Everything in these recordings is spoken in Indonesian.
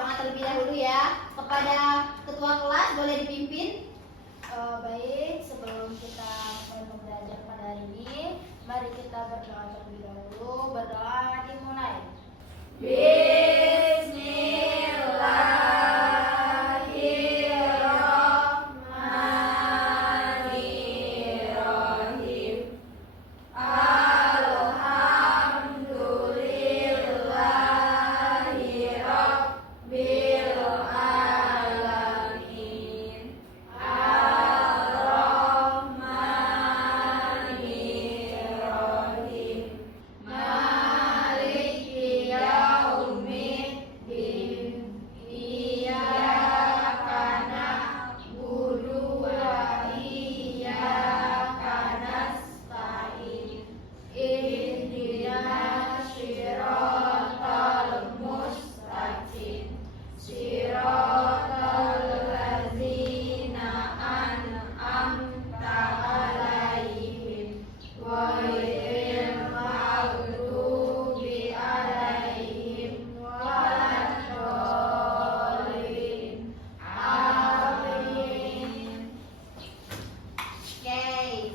berdoa terlebih dahulu ya. Kepada ketua kelas boleh dipimpin. Baik, sebelum kita mulai belajar pada hari ini, mari kita berdoa terlebih dahulu. Berdoa dimulai. Bismillahirrahmanirrahim. Alhamdulillahi Rabbil alamin. Ar-Rahmanirrahim. Maliki yaumiddin. Iyyaka na'budu wa iyyaka nasta'in. Ihdinas siratal mustaqim. Siratal ladzina an'amta 'alaihim ghairil maghdubi 'alaihim waladdallin. Amin. Oke,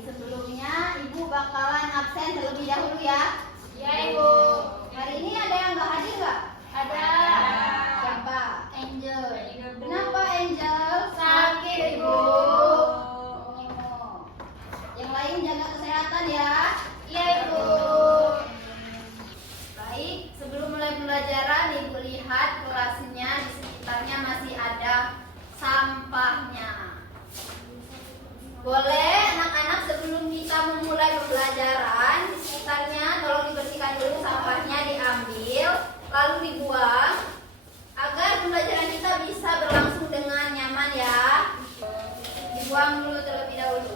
sebelumnya Ibu bakalan absen terlebih dahulu ya. Ya, Ibu. Hari ini ada yang nggak hadir nggak? Ada. Siapa? Angel. Kenapa Angel? Sakit, Ibu. Oh. Yang lain jaga kesehatan ya. Iya, Ibu. Baik, sebelum mulai pembelajaran Ibu lihat kelasnya di sekitarnya masih ada sampahnya. Boleh anak-anak sebelum kita memulai pembelajaran di sekitarnya tolong dibersihkan dulu, sampahnya diambil lalu dibuang agar pembelajaran kita bisa berlangsung dengan nyaman ya. Dibuang dulu terlebih dahulu.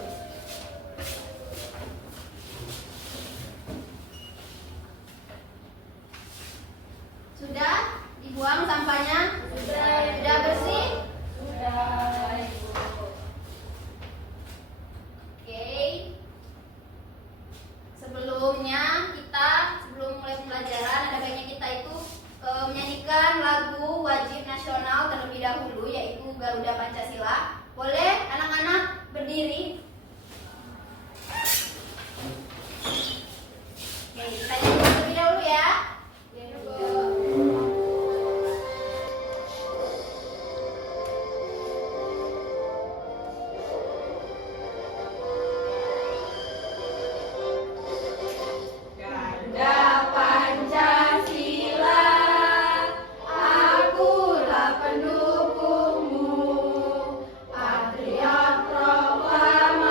Sudah dibuang sampahnya? Sudah bersih? Sudah, Ibu. Oke. Sebelumnya sebelum mulai pembelajaran ada baiknya kita itu menyanyikan lagu wajib nasional terlebih dahulu yaitu Garuda Pancasila. Boleh anak-anak berdiri? Oke, kita nyanyi terlebih dahulu ya. Garuda Pancasila, akulah pendukungmu, patriot proklamasi.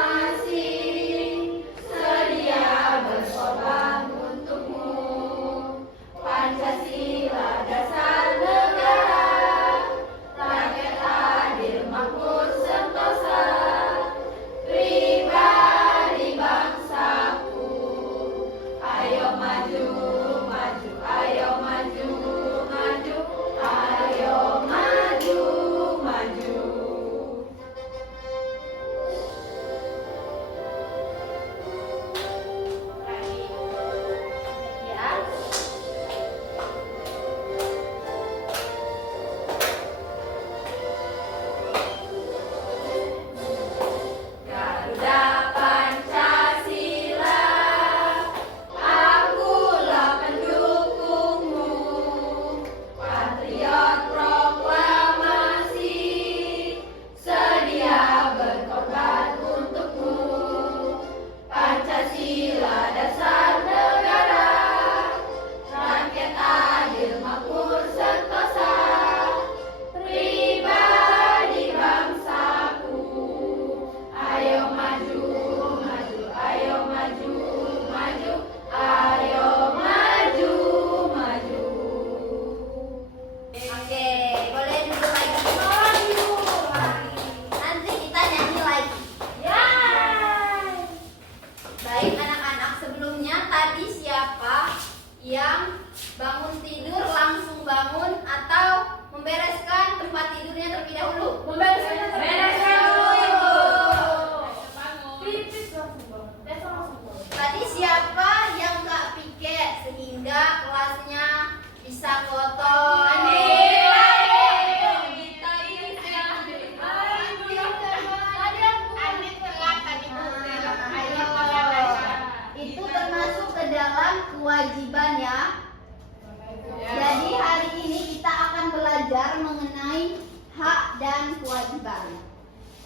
hak dan kewajiban.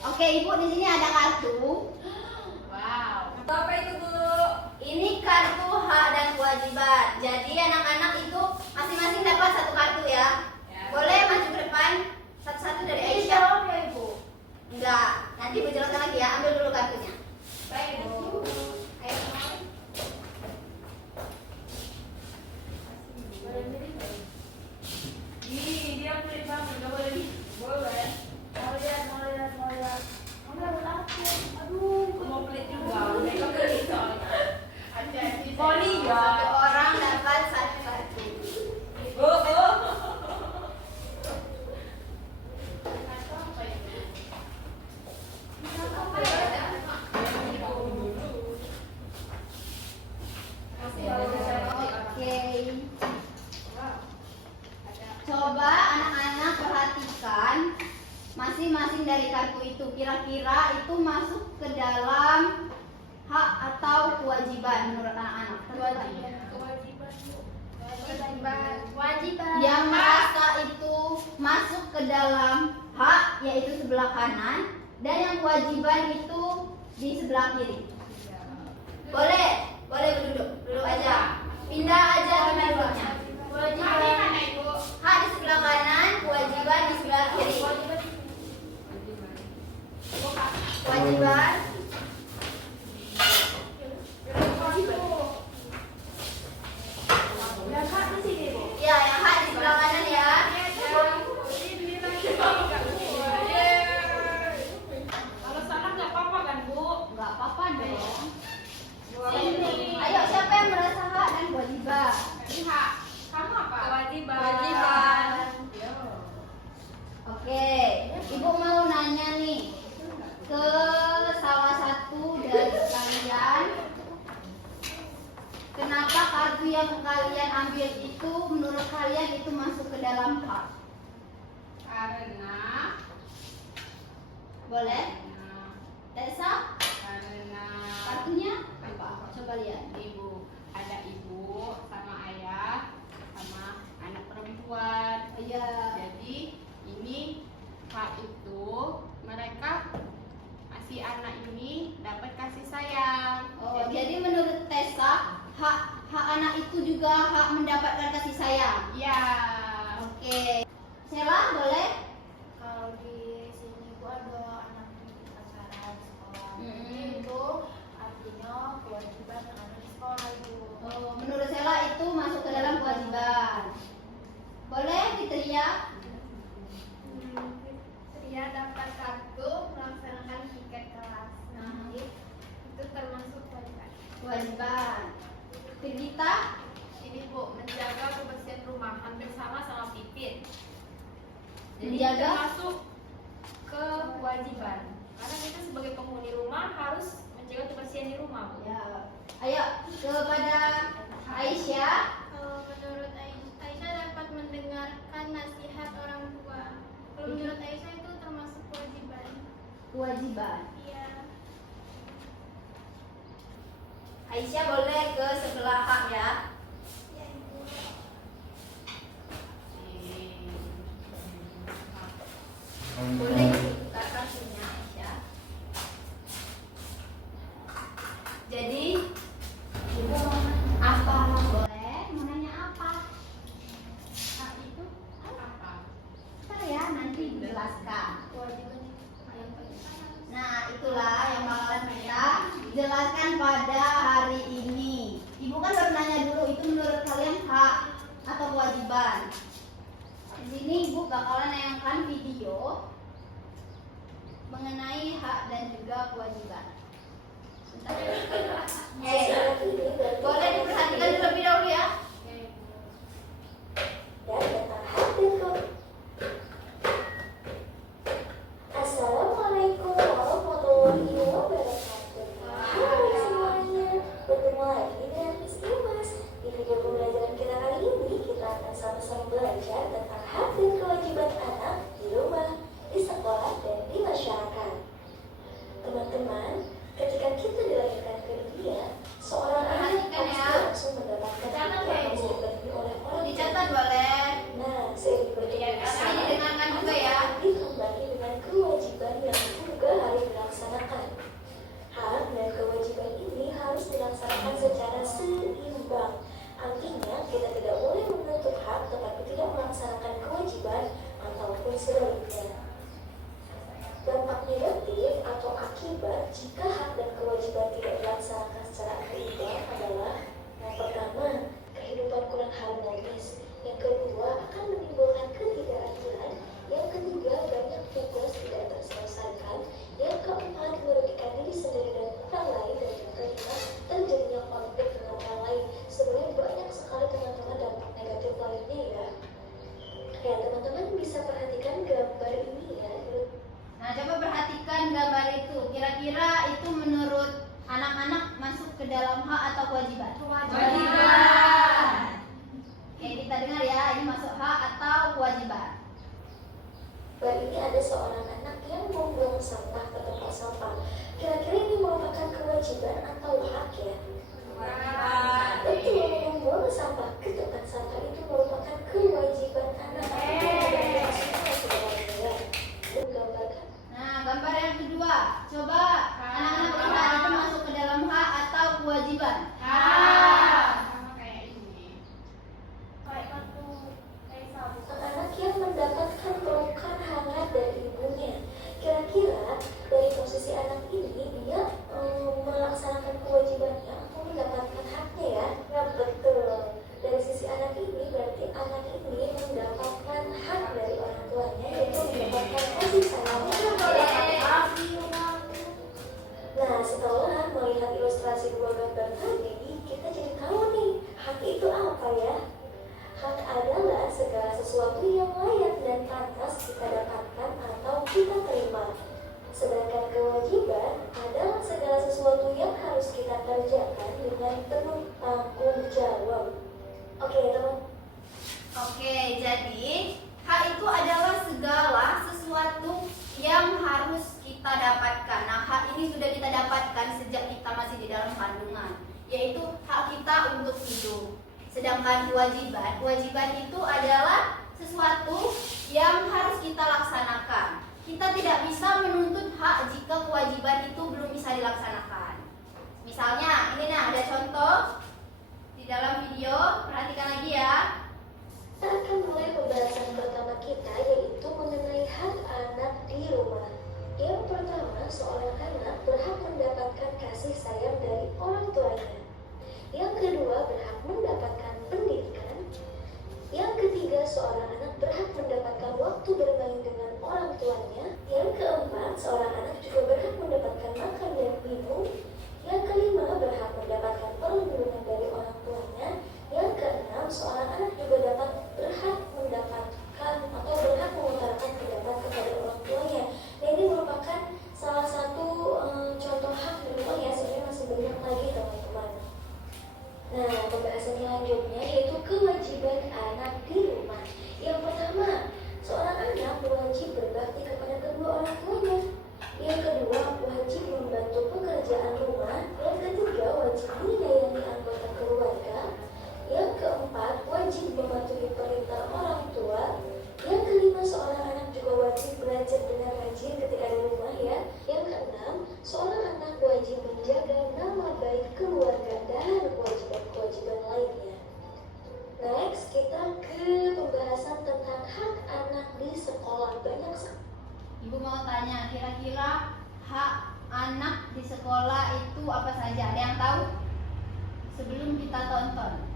Oke, Ibu di sini ada kartu. Wow. Apa itu, Bu? Ini kartu hak dan kewajiban. Jadi anak-anak itu masing-masing dapat satu kartu ya. Boleh maju ke depan satu-satu dari Ini Aisyah. jawab ya Ibu. Enggak, nanti Ibu jelaskan lagi ya. Ambil dulu kartunya. Baik Bu. Ayo. Boleh milih Pak? Ih, dia pelit banget, nggak boleh nih. Boleh. Mau lihat. Enggak berlaku. Aduh. Mau pelit juga, mereka pelit soalnya. Oh, Satu orang dapat satu kartu. Oh, oh. Oke. Coba anak-anak perhatikan masing-masing dari kartu itu. Kira-kira itu masuk ke dalam hak atau kewajiban menurut anak-anak? Kewajiban. Yang merasa itu masuk ke dalam hak yaitu sebelah kanan dan yang kewajiban itu di sebelah kiri. Boleh berduduk aja. Pindah aja tempat duduknya. Kewajiban. Hak di sebelah kanan, kewajiban di sebelah kiri. Kewajiban. Yang hak di sini Bu. Ya, yang hak di sebelah kanan ya. Kalau salah nggak apa-apa kan, Bu? Enggak apa-apa dong. Sini. Ayo, siapa yang merasa hak dan kewajiban? Ini hak. Kamu apa? Kewajiban. Oke, Ibu mau nanya nih ke salah satu dari kalian. Kenapa kartu yang kalian ambil itu menurut kalian itu masuk ke dalam hak? Karena Boleh? Tessa, karena kartunya apa? Coba lihat. ibu ada ibu sama ayah sama anak perempuan. Iya. Jadi ini hak itu mereka si anak ini dapat kasih sayang. Oh, jadi menurut Tessa, hak anak itu juga hak mendapatkan kasih sayang. Ya. Oke. Sela, boleh? Kalau di sini gua ada anak di pacaran sekolah. Mm-mm. Jadi itu artinya kewajiban yang ada di sekolah itu. Oh, menurut Sela itu masuk ke dalam kewajiban. Boleh, Fitria? Dia dapat kartu melaksanakan tiket kelas. Nah, itu termasuk kewajiban. Kewajiban. Firgita? Ini Bu, menjaga kebersihan rumah hampir sama Pipit. Jadi Menjaga? termasuk kewajiban. Karena kita sebagai penghuni rumah harus menjaga kebersihan di rumah, Bu. Ya. Ayo kepada Aisyah. Menurut Aisyah dapat mendengarkan nasihat orang tua. Kalau menurut Aisyah itu termasuk kewajiban. Kewajiban. Iya. Aisyah boleh ke sebelah hak ya. Boleh dibuka kartunya Aisyah. Jadi Ibu mau nanya apa? Boleh? Mau nanya apa? Hak itu Apa? ntar ya nanti dijelaskan. Kewajiban itu yang paling Nah, itulah yang bakalan kita jelaskan pada hari ini. Ibu kan baru nanya dulu, itu menurut kalian hak atau kewajiban? Di sini Ibu bakalan nayangkan video mengenai hak dan juga kewajiban. Bentar. Boleh diperhatikan terlebih dahulu ya. Assalamualaikum warahmatullahi wabarakatuh. Halo semuanya, bertemu lagi dengan Miss Imas. Di video pembelajaran kita kali ini, kita akan sama-sama belajar tentang hak dan kewajiban anak di rumah, di sekolah, dan di masyarakat. Teman-teman, ketika kita dilahirkan ke dunia, seorang anak Perhatikan ya. pasti langsung mendapatkan tiket sebaliknya. Dampak negatif atau akibat jika hak dan kewajiban tidak dilaksanakan secara berimbang adalah: yang pertama, kehidupan kurang harmonis; yang kedua, akan menimbulkan ketidakadilan; yang ketiga, banyak tugas tidak terselesaikan; yang keempat, merugikan diri sendiri dan orang lain; dan yang kelima, terjadinya konflik dengan orang lain. Sebenarnya banyak sekali teman-teman dampak negatif lainnya ya. Ya, teman-teman bisa perhatikan gambar ini ya. Nah, coba perhatikan gambar itu. Kira-kira itu menurut anak-anak masuk ke dalam hak atau kewajiban? Kewajiban. Oke, kita dengar ya, ini masuk hak atau kewajiban? Gambar ini ada seorang anak yang membuang sampah ke tempat sampah. Kira-kira ini merupakan kewajiban atau hak ya? Kewajiban. Betul, membuang sampah ke tempat sampah itu merupakan kewajiban anak. Menggambarkan. Nah, gambar yang kedua. Coba anak-anak lihat itu masuk ke dalam hak atau kewajiban? Anak yang mendapatkan pelukan hangat dari ibunya. Kira-kira dari posisi anak ini dia melaksanakan kewajibannya atau mendapatkan haknya ya? Ya betul. Dari sisi anak ini berarti anak ini mendapatkan hak dari orang tuanya, yaitu mendapatkan kasih sayang. Nah, setelah melihat ilustrasi dua gambar tadi, kita jadi tahu nih hak itu apa ya? Hak adalah segala sesuatu yang layak dan pantas kita dapatkan atau kita terima. Sedangkan kewajiban adalah segala sesuatu yang harus kita kerjakan dengan penuh tanggung jawab. Oke, teman. Oke, jadi hak itu adalah segala sesuatu yang harus kita dapatkan. Nah, hak ini sudah kita dapatkan sejak kita masih di dalam kandungan, yaitu hak kita untuk hidup. Sedangkan kewajiban itu adalah sesuatu yang harus kita laksanakan. Kita tidak bisa menuntut hak jika kewajiban itu belum bisa dilaksanakan. Misalnya, ini ada contoh di dalam video, perhatikan lagi ya. Kita akan mulai pembahasan pertama kita, yaitu mengenai hak anak di rumah. Yang pertama, seorang anak berhak mendapatkan kasih sayang dari orang tuanya. Yang kedua, berhak mendapatkan pendidikan. Yang ketiga, seorang anak berhak mendapatkan waktu bermain dengan orang tuanya. Yang keempat, seorang anak juga berhak mendapatkan makan dan minum. Yang kelima, berhak mendapatkan perlindungan dari orang tuanya. Yang keenam, seorang anak juga berhak mendapatkan atau berhak mengutarakan pendapat kepada orang tuanya. Nah, ini merupakan salah satu contoh hak di rumah ya, sebenarnya masih banyak lagi teman-teman. Nah, pembahasan selanjutnya yaitu kewajiban anak di rumah. Yang pertama, seorang anak wajib berbakti kepada kedua orang tuanya. Yang kedua, wajib membantu pekerjaan rumah. Yang ketiga, wajib menyayangi anggota keluarga. Yang keempat, wajib mematuhi perintah orang tua. Yang kelima, seorang anak juga wajib belajar dengan rajin ketika di rumah ya. Yang keenam, seorang anak wajib menjaga nama baik keluarga dan kewajiban-kewajiban lainnya. Next, kita ke pembahasan tentang hak anak di sekolah. Banyak sekali. Ibu mau tanya, kira-kira hak anak di sekolah itu apa saja? Ada yang tahu? Sebelum kita tonton.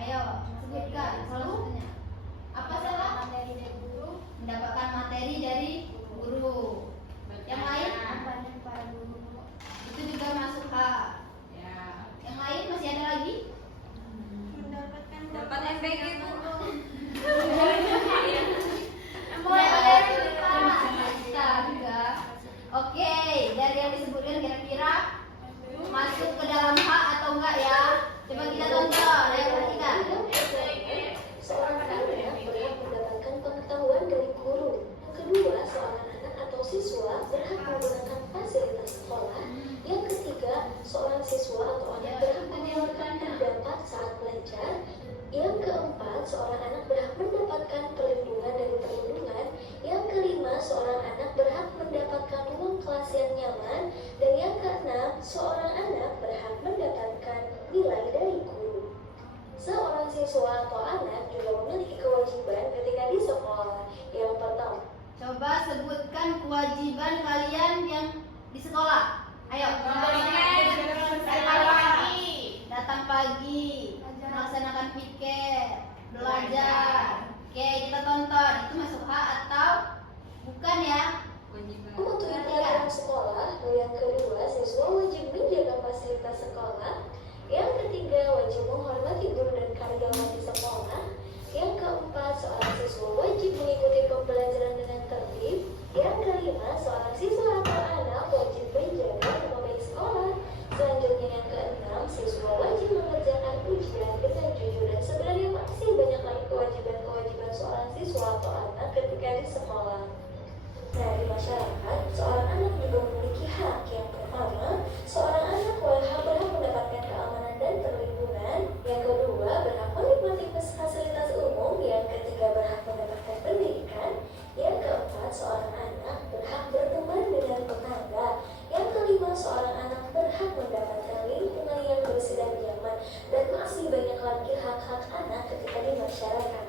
Ayo, sebutkan salah satunya. Apa salah? Materi dari guru. Mendapatkan materi dari guru. Yang lain? Kampanye para guru. Itu juga masuk hak. Yang lain masih ada lagi? Dapat MBG guru. Kita juga. Oke, dari yang disebutkan kira-kira masuk ke dalam hak atau enggak ya? Coba kita tonton, ayo perhatikan. Seorang anak Lanjutkan ya. Mematuhi aturan sekolah. Yang kedua, siswa wajib menjaga fasilitas sekolah. Yang ketiga, wajib menghormati guru dan karyawan di sekolah. Yang keempat, seorang siswa wajib mengikuti pembelajaran dengan tertib. Yang kelima, seorang siswa atau anak wajib menjaga nama baik sekolah. Selanjutnya yang keenam, siswa wajib mengerjakan ujian dengan jujur. Dan sebenarnya masih banyak lagi kewajiban-kewajiban seorang siswa atau anak ketika di sekolah. Nah, di masyarakat, seorang anak juga memiliki hak. Yang pertama, seorang anak berhak mendapatkan keamanan dan perlindungan. Yang kedua, berhak menikmati fasilitas umum. Yang ketiga, berhak mendapatkan pendidikan. Yang keempat, seorang anak berhak berteman dengan tetangga. Yang kelima, seorang anak berhak mendapatkan lingkungan yang bersih dan nyaman. Dan masih banyak lagi hak-hak anak ketika di masyarakat.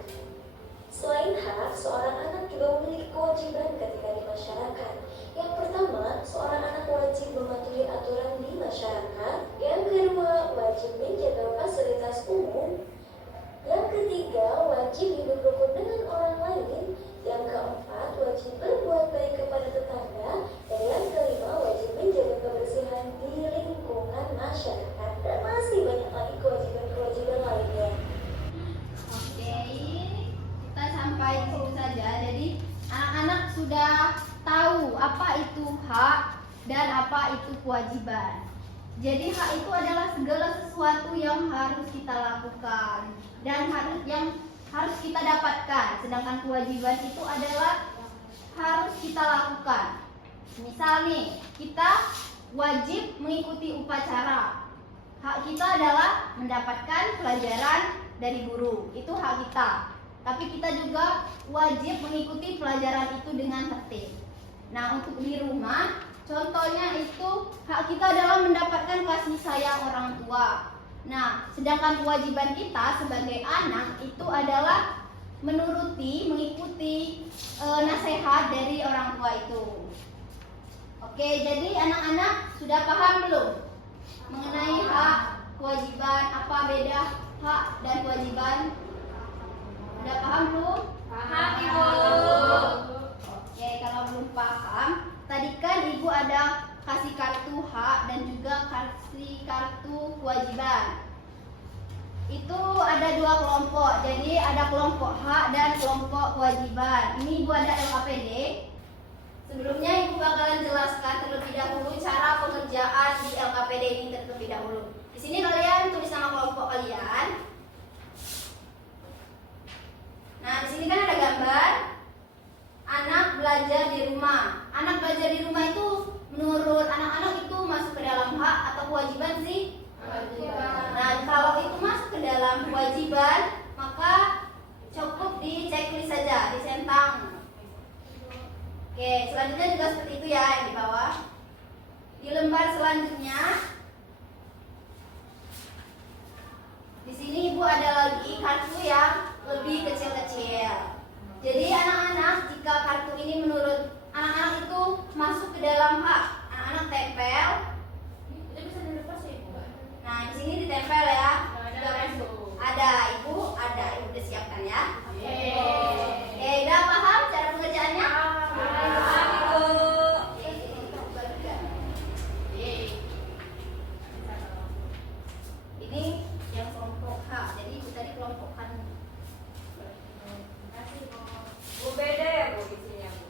Selain hak, seorang anak juga memiliki kewajiban ketika di masyarakat. Yang pertama, seorang anak wajib mematuhi aturan di masyarakat. Yang kedua, wajib menjaga fasilitas umum. Yang ketiga, wajib hidup rukun dengan orang lain. Yang keempat, wajib berbuat baik kepada tetangga. Dan yang kelima, wajib menjaga kebersihan di lingkungan masyarakat. Dan masih banyak lagi kewajiban-kewajiban lainnya. Oke, kita sampai dulu saja. Jadi anak-anak sudah tahu apa itu hak dan apa itu kewajiban. Jadi hak itu adalah segala sesuatu yang harus kita lakukan dan harus kita dapatkan. Sedangkan kewajiban itu adalah harus kita lakukan. Misal nih, kita wajib mengikuti upacara. Hak kita adalah mendapatkan pelajaran dari guru. Itu hak kita. Tapi kita juga wajib mengikuti pelajaran itu dengan tertib. Nah, untuk di rumah, contohnya itu hak kita adalah mendapatkan kasih sayang orang tua. Nah, sedangkan kewajiban kita sebagai anak itu adalah mengikuti nasihat dari orang tua itu. Oke, jadi anak-anak sudah paham belum mengenai hak, kewajiban, apa beda hak dan kewajiban? Udah paham belum? Paham, Ibu. Oke, kalau belum paham, tadi kan Ibu ada kasih kartu hak dan juga kasih kartu kewajiban. Itu ada dua kelompok, jadi ada kelompok hak dan kelompok kewajiban. Ini Ibu ada LKPD. Sebelumnya Ibu bakalan jelaskan terlebih dahulu cara pengerjaan di LKPD ini terlebih dahulu. Di sini kalian tulis nama kelompok kalian. Nah, di sini kan ada gambar anak belajar di rumah. Anak belajar di rumah itu menurut anak-anak itu masuk ke dalam hak atau kewajiban sih? Kewajiban. Nah, kalau itu masuk ke dalam kewajiban, maka cukup di checklist saja, disentang. Oke, selanjutnya juga seperti itu ya yang di bawah. Di lembar selanjutnya, di sini Ibu ada lagi kartu yang lebih kecil-kecil. Jadi anak-anak, jika kartu ini menurut anak-anak itu masuk ke dalam hak, anak-anak tempel. Itu bisa dilepas ya, Ibu? Nah, di sini ditempel ya. Ada masuk. Ada Ibu, Ibu udah siapkan ya. Oke. Oke, udah paham cara pengerjaannya? Paham, Ibu. Ini yang kelompok H. Jadi Ibu tadi kelompokkan. Bu, beda ya, Bu, isinya, Bu?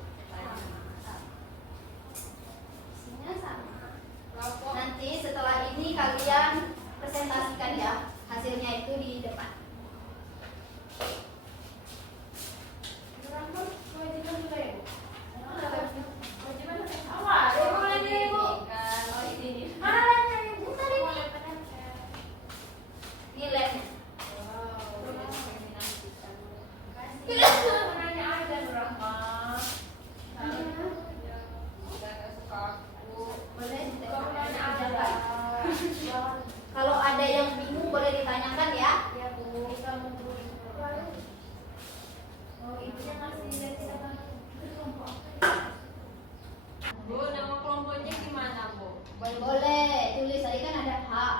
Isinya sama. Kelompok. Nanti setelah ini kalian presentasikan ya hasilnya itu di depan. Kelompok kewajiban juga ya, Bu? Kewajiban sama. Ibu lagi, Ibu. Oh, di sini. Mana lemnya, Ibu? Tadi ini. Ini lemnya. Nanya aja berapa? Boleh Kamu nanya aja ditempel. lah. Kalau ada yang bingung boleh ditanyakan ya. Ya, Bu. Kita mau turun. Oh, ibunya masih lihat siapa? Bu, nama kelompoknya gimana, Bu? Boleh tulis tadi kan ada hak,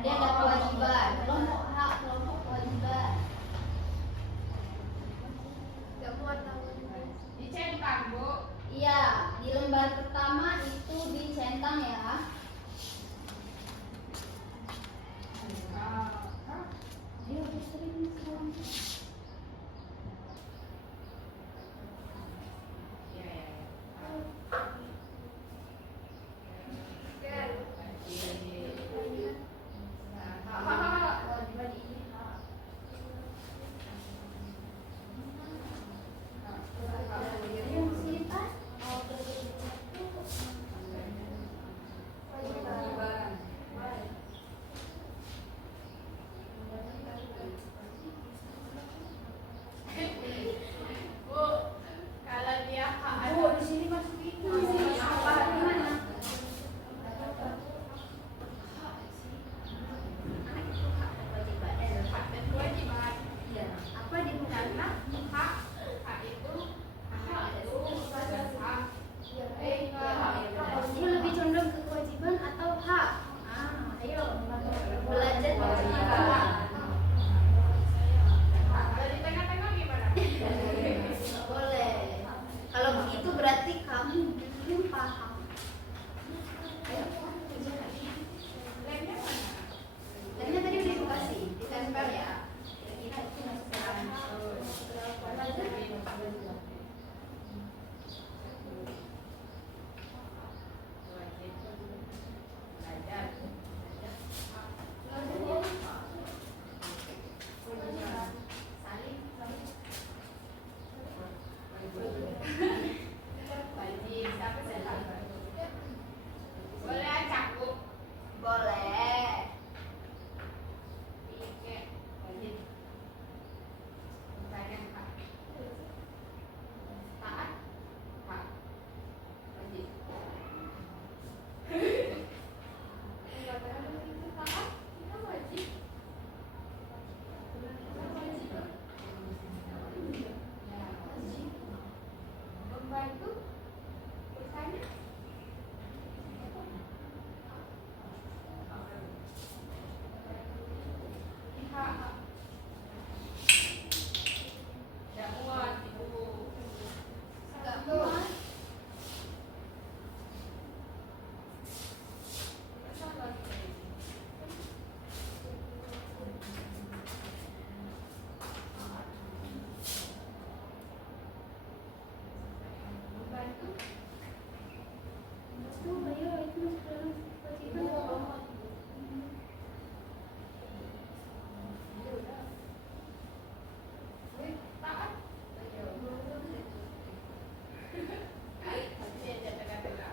ada yang ada kewajiban. Kelompok hak, kelompok kewajiban. Dicetak, Bu. berarti kamu belum paham. Lemnya tadi udah ibu kasih, ditempel ya. Kira-kira itu masuk ke dalam. Boleh.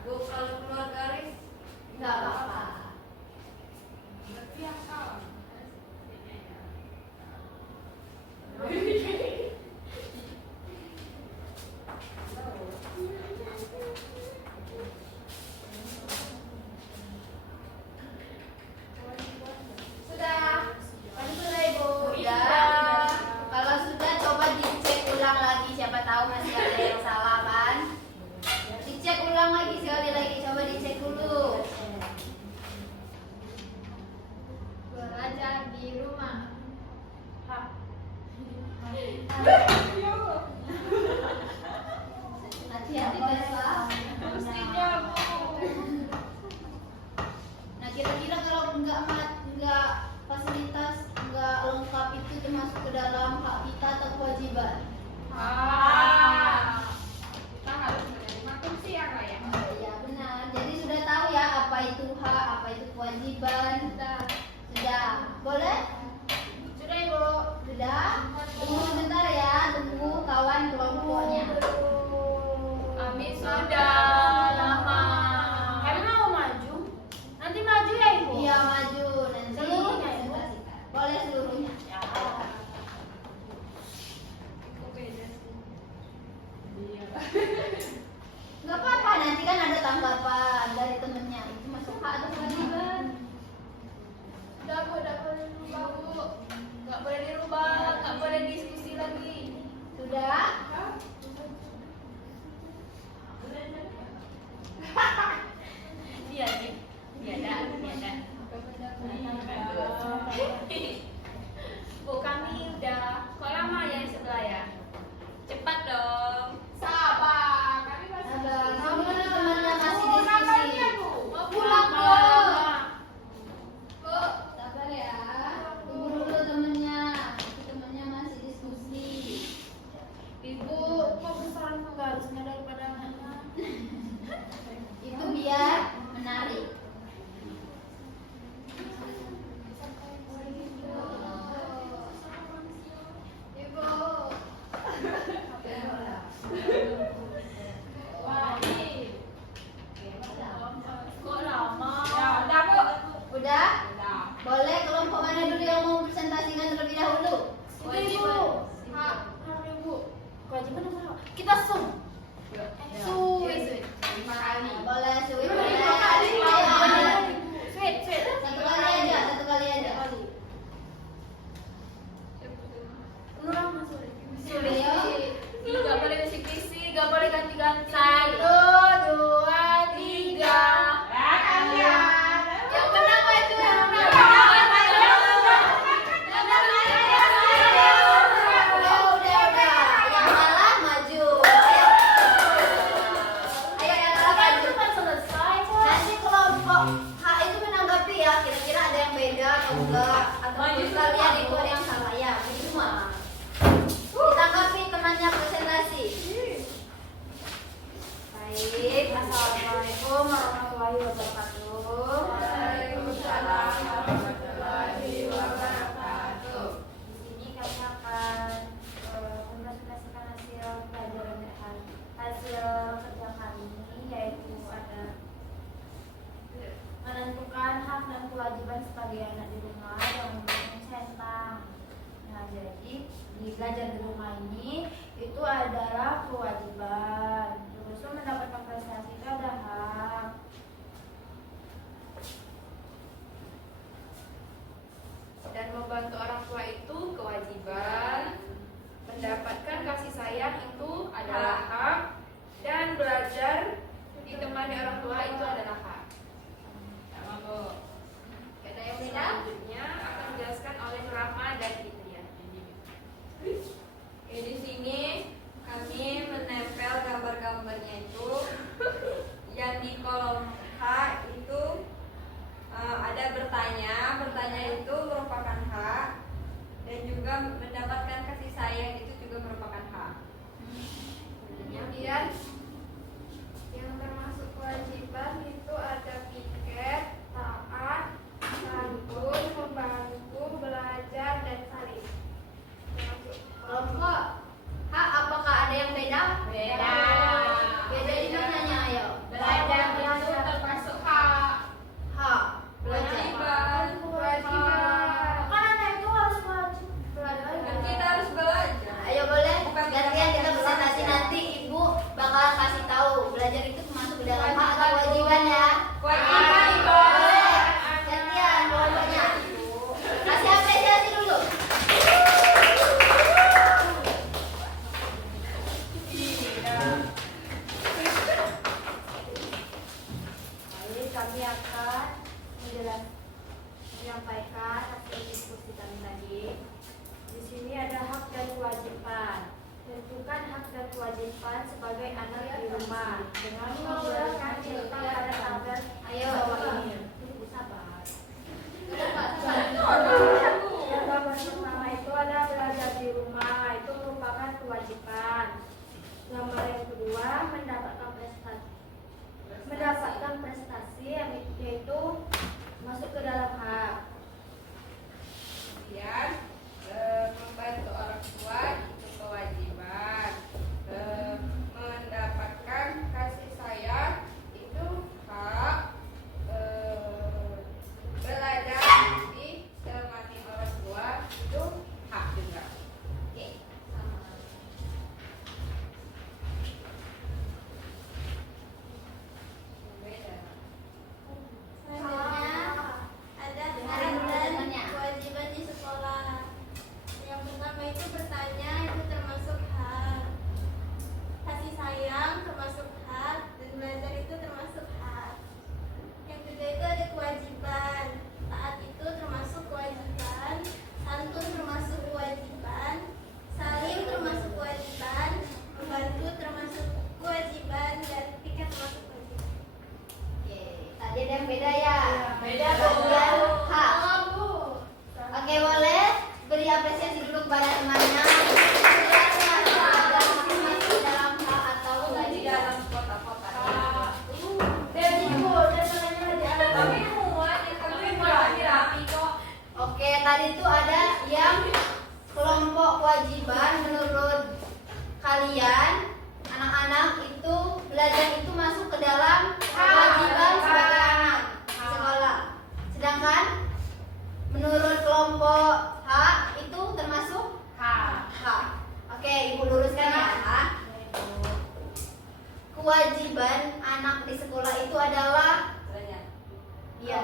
Bu, kalau keluar garis nggak apa-apa. Sudah, tadi sudah ibu. Sudah. Kalau sudah coba dicek ulang lagi, siapa tahu masih ada yang salah kan? Dicek ulang lagi sekali lagi, coba dicek dulu. Belajar di rumah. Hati-hati besok. Nah kira-kira kalau nggak fasilitas nggak lengkap itu termasuk ke dalam hak kita atau kewajiban? Ya benar. Jadi sudah tahu ya apa itu hak, apa itu kewajiban. Sudah. Boleh? Sudah ibu. Sudah. Tunggu sebentar ya. Tunggu kawan kelompoknya. Amin sudah lama. Emang mau maju? Nanti maju ya ibu? Iya maju nanti. Seluruhnya, Ibu? presentasikan. Boleh seluruhnya. Nggak apa-apa, nanti kan ada tanggapan dari temennya. Itu masuk hak atau kewajiban? Udah bu, udah boleh dirubah bu. Nggak boleh dirubah, nggak boleh diskusi lagi. Sudah? Iya nih, biada. Bu kami udah, kok lama ya yang sebelah ya? Cepat dong. Sabar, kami masih. Ada teman-temannya masih diskusi. Mau Pulang, Bu. Bu, sabar ya. Tunggu dulu temennya. Temennya masih diskusi. Ibu, kok besaran penggarisnya daripada anaknya? Itu biar menarik. Ibu. Wah, ini. Kok lama? Udah? Boleh kelompok mana dulu yang mau presentasikan terlebih dahulu? Kewajiban. Ibu. Kewajiban apa? Kita sum. Suit. Boleh, Suwi. Boleh. Sweet. Satu kali aja. Nurang masuk. Suryo. Nggak boleh bisik-bisik, nggak boleh ganti-ganti. 1, 2, 3. Yang benar maju. Udah. Yang salah maju. Kemudian yang termasuk kewajiban itu ada piket, taat, santun, membantu, belajar, dan saling. Kelompok H, apakah ada yang beda? Beda. Beda di mananya, ayo? Belajar itu termasuk hak. H, belajar. Kewajiban. Kan anak itu harus wajib Dan belajar. kita harus belajar. Ayo boleh gantian kita presentasi, nanti ibu bakal kasih tahu belajar itu masuk ke dalam hak atau kewajiban ya. Kewajiban. Boleh gantian kelompoknya. Kasih apresiasi dulu. Baik, kami akan menyampaikan hasil diskusi kami tadi. Di sini ada hak dan kewajiban. Tentukan hak dan kewajiban sebagai anak di rumah dengan menggunakan cerita pada tabel Ayo. bawah ini. Ibu sabar. Yang pertama itu ada belajar di rumah, itu merupakan kewajiban. Gambar yang kedua mendapatkan prestasi yaitu masuk ke dalam hak. Kemudian membantu orang tua itu kewajiban. Mendapatkan kasih sayang itu hak. Belajar di temani orang tua itu hak juga. Oke, sama. Beda. Selanjutnya ada Dengarin dulu hak dan temannya. kewajiban di sekolah. Yang pertama itu bertanya, itu termasuk hak. Kasih sayang termasuk hak, dan belajar itu termasuk hak. Yang kedua itu ada kewajiban. Taat itu termasuk kewajiban. Santun termasuk kewajiban. Salim termasuk kewajiban. Membantu termasuk kewajiban, dan piket termasuk kewajiban. Oke, tadi ada yang beda ya? Beda, Bu. Kemudian H. Oke, boleh beri apresiasi dulu kepada temannya. Sudah masuk dalam hak atau Di kewajiban. dalam kota-kota. Oke, tadi itu ada yang kelompok kewajiban menurut kalian anak-anak itu belajar itu masuk ke dalam kewajiban sebagai anak di sekolah. Sedangkan menurut kelompok H itu termasuk H. Oke, ibu luruskan ya. Kewajiban anak di sekolah itu adalah iya.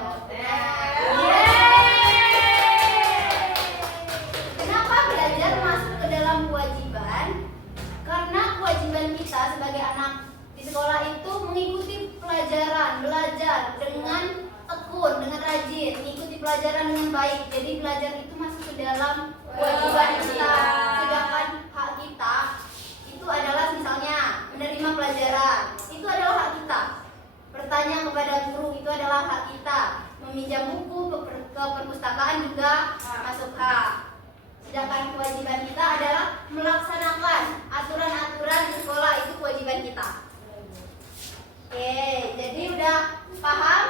Kenapa belajar masuk ke dalam kewajiban? Karena kewajiban kita sebagai anak di sekolah itu mengikuti pelajaran, belajar dengan tekun, dengan rajin, mengikuti pelajaran dengan baik. Jadi belajar itu masuk ke dalam kewajiban kita. Sedangkan hak kita itu adalah misalnya menerima pelajaran, itu adalah hak kita. Bertanya kepada guru itu adalah hak kita. Meminjam buku ke perpustakaan juga masuk hak. Sedangkan kewajiban kita adalah melaksanakan aturan-aturan di sekolah, itu kewajiban kita. Oke, jadi udah paham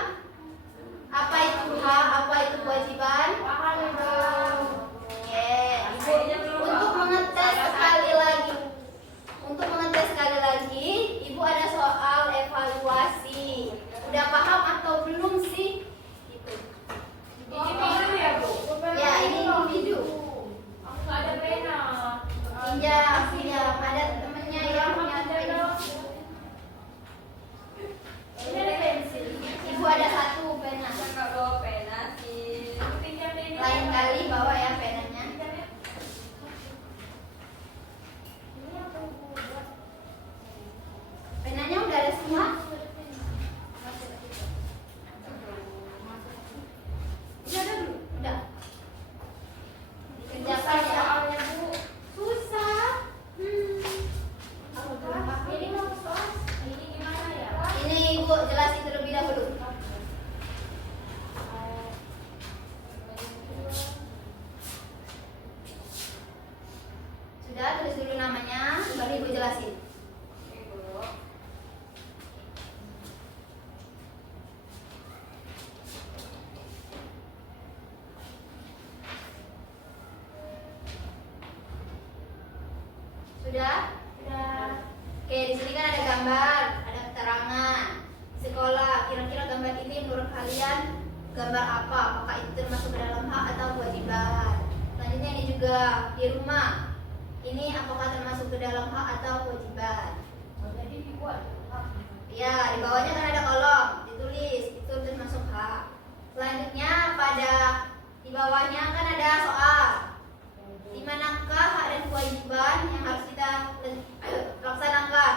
apa itu hak, apa itu kewajiban? Paham, Ibu. Oke, Ibu, untuk Oke, di sini kan ada gambar, ada keterangan. Sekolah, kira-kira gambar ini menurut kalian gambar apa? Apakah itu termasuk ke dalam hak atau kewajiban? Selanjutnya ini juga di rumah. Ini apakah termasuk ke dalam hak atau kewajiban? Jadi dibuat hak. Ya, di bawahnya kan ada kolom, ditulis itu termasuk hak. Selanjutnya di bawahnya kan ada soal. Di manakah hak dan kewajiban yang harus kita laksanakan?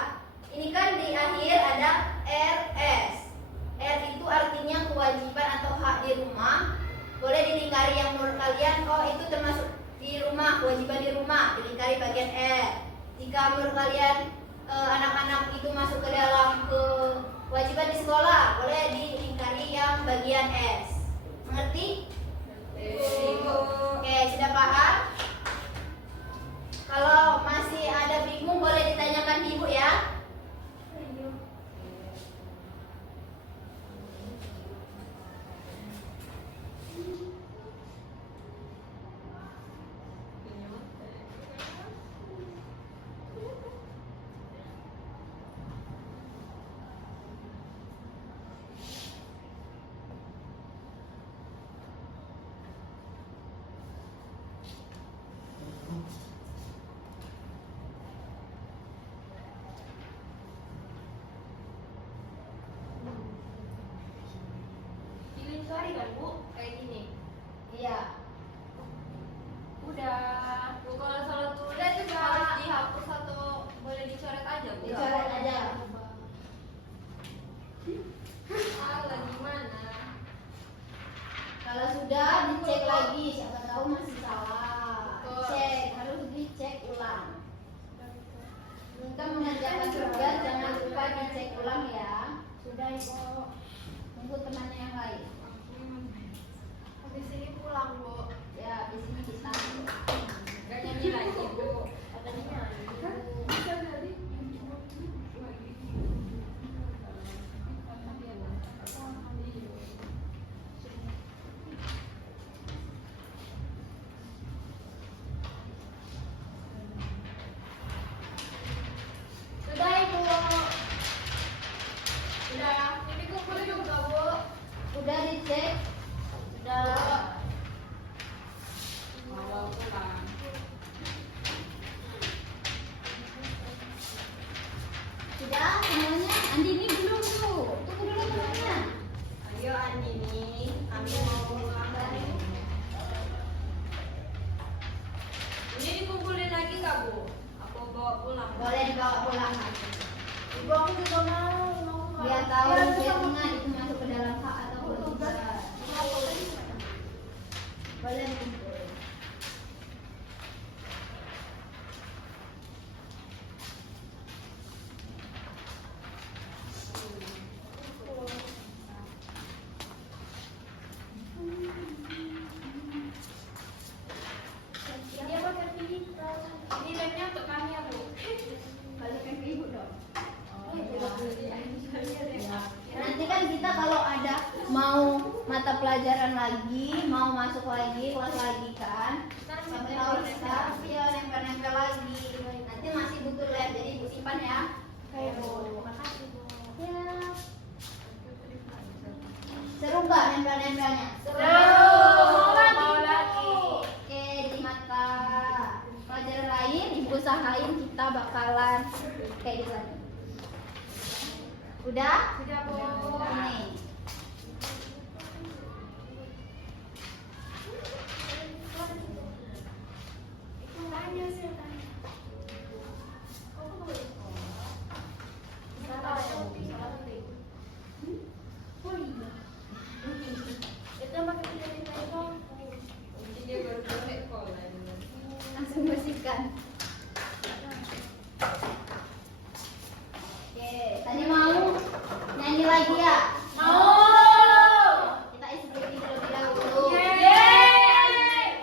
Ini kan di akhir ada RS. R itu artinya kewajiban atau hak di rumah. Boleh dilingkari yang menurut kalian, oh itu termasuk di rumah, kewajiban di rumah, dilingkari bagian R. Jika menurut kalian anak-anak itu masuk ke dalam kewajiban di sekolah, boleh dilingkari yang bagian S. Mengerti? Oke, sudah paham? Kalau masih ada bingung boleh ditanyakan ibu ya. Dilingkari kan Bu, kayak gini. Iya. Udah. Bu, kalau salah tulis harus dihapus atau boleh dicoret aja Bu? Dicoret aja. Salah gimana? Kalau sudah dicek lagi, siapa tahu masih salah. Cek, harus dicek ulang. Kita mengerjakan tugas jangan lupa dicek ulang ya. Sudah Ibu. Tunggu temannya yang lain. Habis ini pulang Bu. Ya, di sini kita. Gak nyanyi lagi Bu. Katanya nyanyi. Sudah Ibu. Udah. Ini kumpulin juga Bu. Udah dicek. Sudah. Mau pulang. Sudah semuanya. Andi ini belum tuh. Tunggu dulu temannya. Ayo Andini, kami mau pulang. Ini dikumpulin lagi nggak Bu? Aku bawa pulang. Boleh dibawa pulang. Ibu aku juga mau. Biar tahu biar ingat itu masuk ke dalam hak atau kewajiban. Boleh dikumpul. Ini apa kan ini? Ini lemnya untuk kami ya Bu. Balikan ke ibu dong. Nanti kan kita kalau ada mau mata pelajaran lagi, mau masuk lagi, kelas lagi kan, sampai tahu kita ya nempel-nempel lagi. Nanti masih butuh lab, jadi ibu simpan ya. Kayak Bu. Makasih Bu. Ya. Seru nggak nempel-nempelnya? Mau lagi. Oke, di mata pelajaran lain, ibu usahain kita bakalan kayak gitu lagi. Udah? Sudah Bu. Ini. Tanya sih tanya. Salah ya Bu. Oh iya. Itu pakai video itu. Dia baru balik sekolah. Langsung bersihkan. Oke, tadi mau nyanyi lagi ya? Mau. Kita isi break terlebih dahulu. Yeay.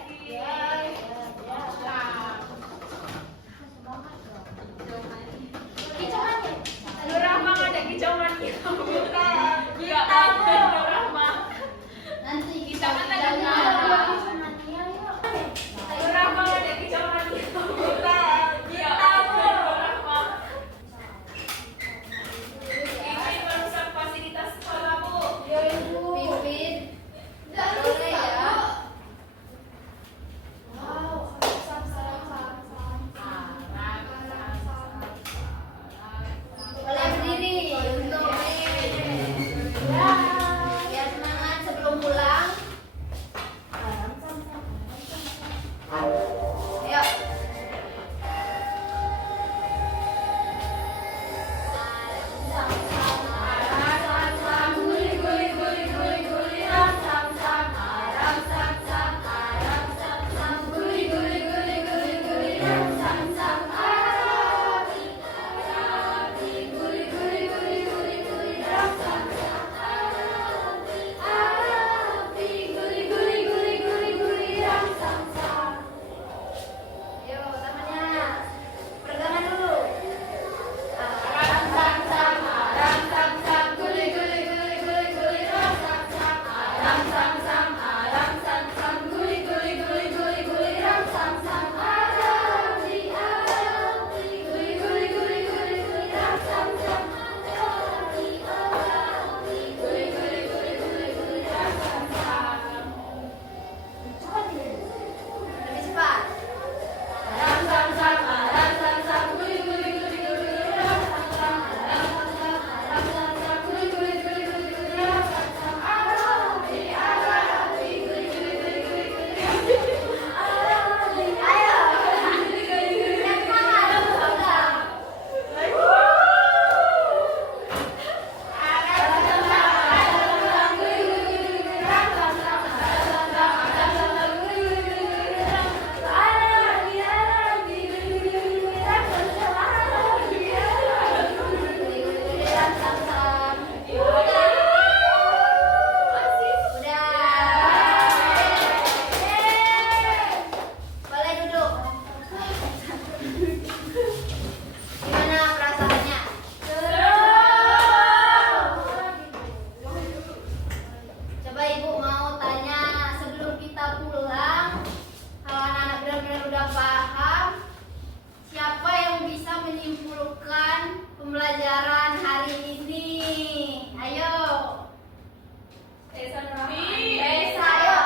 Ayo.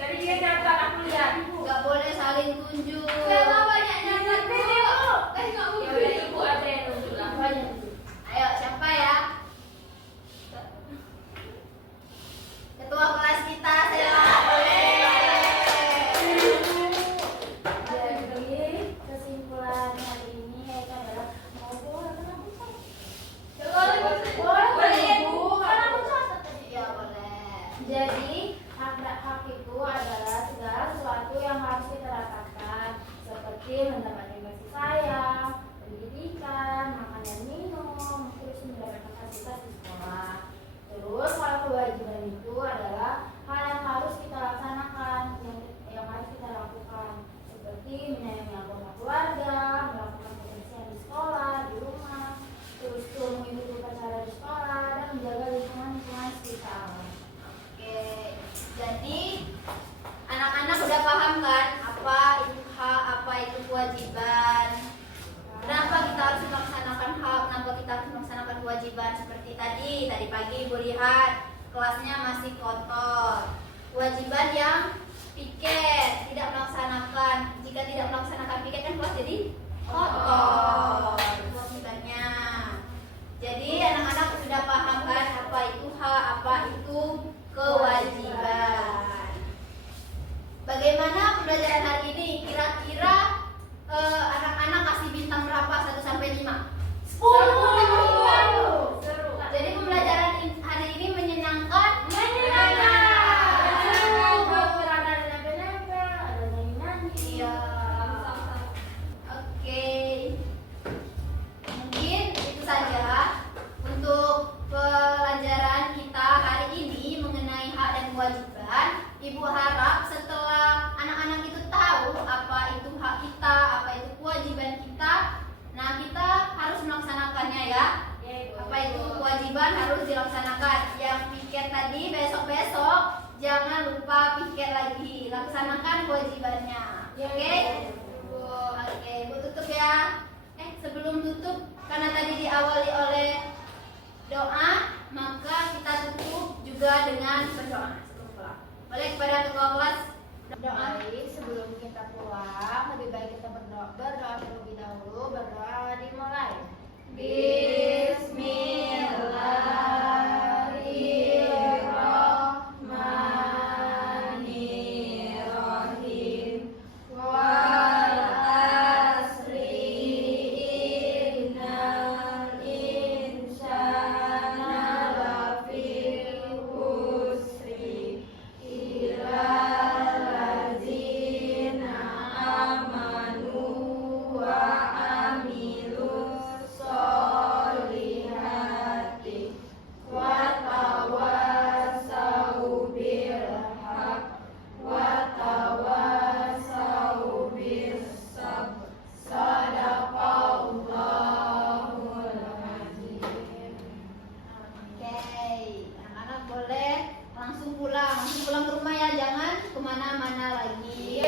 Tadi dia nyatat aku lihat. Nggak boleh saling tunjuk. banyak nyatat Bu. Ya udah ibu aja yang nunjuk lah. Ayo, siapa ya? Ketua kelas kita, saya Jadi kesimpulan hari ini yaitu adalah mau boleh kenapa Cak? Boleh, Bu. Kan aku catat tadi. Ya, boleh. Jadi hak itu adalah segala sesuatu yang harus kita dapatkan seperti mendapatkan kasih sayang, pendidikan, makan dan minum, terus mendapatkan fasilitas di sekolah. Terus kalau kewajiban itu adalah hal yang harus kita laksanakan, yang harus kita lakukan seperti menyayangi anggota keluarga, melakukan kebersihan di sekolah, di rumah, terus mengikuti upacara di sekolah dan menjaga lingkungan sekitar. Oke, jadi anak-anak udah paham kan apa itu hak, apa itu kewajiban. Kenapa kita harus melaksanakan hak, kenapa kita harus melaksanakan kewajiban. Seperti tadi pagi Ibu lihat kelasnya masih kotor. Kewajiban yang piket tidak melaksanakan. Jika tidak melaksanakan piket kan kelas jadi kotor kewajibannya. Jadi anak-anak sudah paham kan apa itu hak, apa itu kewajiban. Bagaimana pembelajaran hari ini? Kira-kira anak-anak kasih bintang berapa 1 sampai 5? 10. Seru. Jadi pembelajaran hari ini menyenangkan? Ada nempel-nempel, ada nyanyi-nyanyi. Iya. Oke. Mungkin itu saja untuk pelajaran kita hari ini mengenai hak dan kewajiban. Ibu harap setelah anak-anak itu tahu apa itu hak kita, apa itu kewajiban kita, nah kita harus melaksanakannya ya. Apa itu kewajiban harus dilaksanakan. Yang piket tadi besok-besok jangan lupa piket lagi, laksanakan kewajibannya. Oke? Oke, Ibu tutup ya. Sebelum tutup, karena tadi diawali oleh doa, maka kita tutup juga dengan berdoa. Oleh kepada ketua kelas, Doa sebelum kita pulang, lebih baik kita berdoa terlebih dahulu. Berdoa dimulai. Bismillahirrahmanirrahim. Wal asri innal insana lafi khusri illa allazina amanu wa amilus solihati wa tawasau bil haq wa tawasau bis sabr. Sadaqallahul azim. oke, anak-anak boleh langsung pulang ke rumah ya, jangan kemana-mana lagi.